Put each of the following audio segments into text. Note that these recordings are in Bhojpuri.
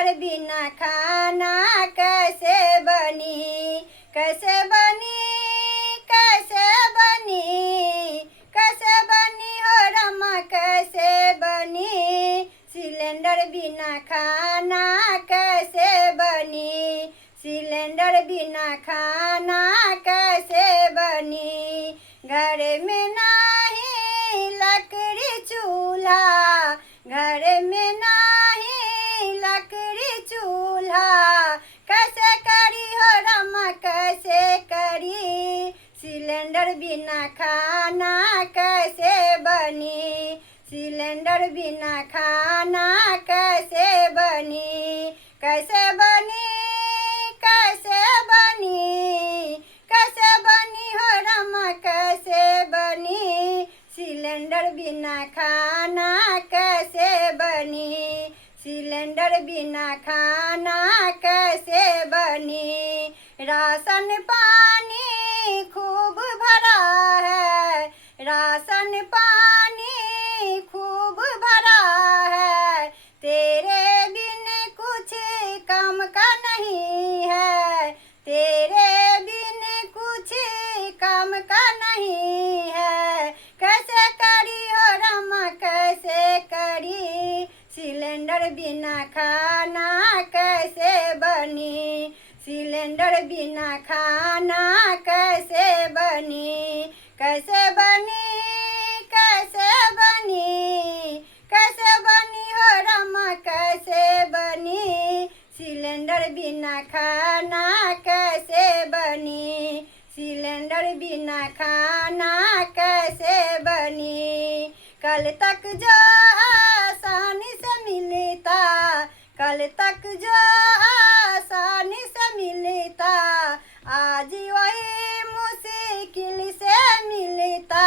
सिलेंडर बिना खाना कैसे बनी, कैसे बनी, कैसे बनी, कैसे बनी हो रमा कैसे बनी, सिलेंडर बिना खाना कैसे बनी, सिलेंडर बिना खाना कैसे बनी। घर में नाही लकड़ी चूल्हा, घर में नाही लकड़ी चूल्हा, कैसे करी हो रमा कैसे करी, सिलेंडर बिना खाना कैसे बनी, सिलेंडर बिना खाना कैसे बनी, कैसे बनी, कैसे बनी, कैसे बनी हो रमा कैसे बनी, सिलेंडर बिना खाना कैसे बनी, सिलेंडर बिना खाना कैसे बनी। राशन पानी खूब भरा है, राशन पानी खूब भरा है, तेरे बिन कुछ काम का नहीं है, तेरे बिन कुछ काम का नहीं है, कैसे करी हो रमा कैसे करी, सिलेंडर बिना खाना कैसे बनी, सिलेंडर बिना खाना कैसे बनी, कैसे बनी, कैसे बनी, कैसे बनी हो रमा कैसे बनी, सिलेंडर बिना खाना कैसे बनी, सिलेंडर बिना खाना कैसे बनी। कल तक जो आसानी से मिलता, कल तक जो आसानी से मिलता, आज वही मुश्किल से मिलता,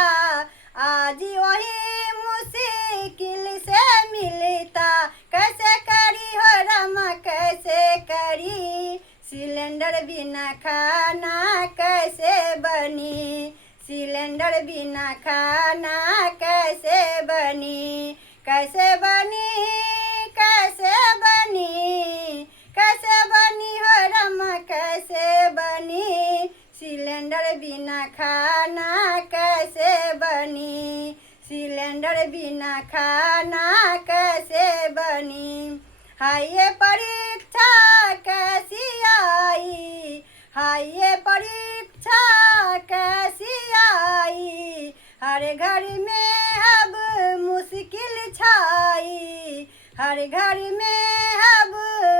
आज वही मुश्किल से मिलता, कैसे करी हो रमा कैसे करी, सिलेंडर बिना खाना कैसे बनी, सिलेंडर बिना खाना कैसे बनी, कैसे बनी, कैसे बनी, कैसे बनी हो रमा कैसे बनी, सिलेंडर बिना खाना कैसे बनी, सिलेंडर बिना खाना कैसे बनी। हाय ये परीक्षा कैसी आई, हाय ये परीक्षा कैसी आई, हर घर में अब मुश्किल छाई, हर घर में अब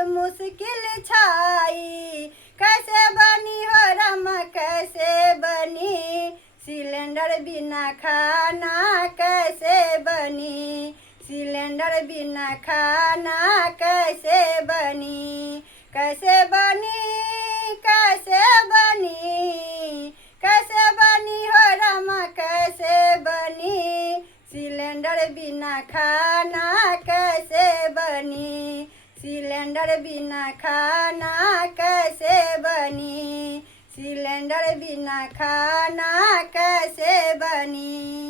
मुश्किल छाई, कैसे बनी हो रमा कैसे बनी, सिलेंडर बिना खाना कैसे बनी, सिलेंडर बिना खाना कैसे बनी, कैसे बनी, कैसे बनी, कैसे बनी हो रमा कैसे बनी, सिलेंडर बिना खाना कैसे बनी, सिलेंडर बिना खाना कैसे बनी, सिलेंडर बिना खाना कैसे बनी।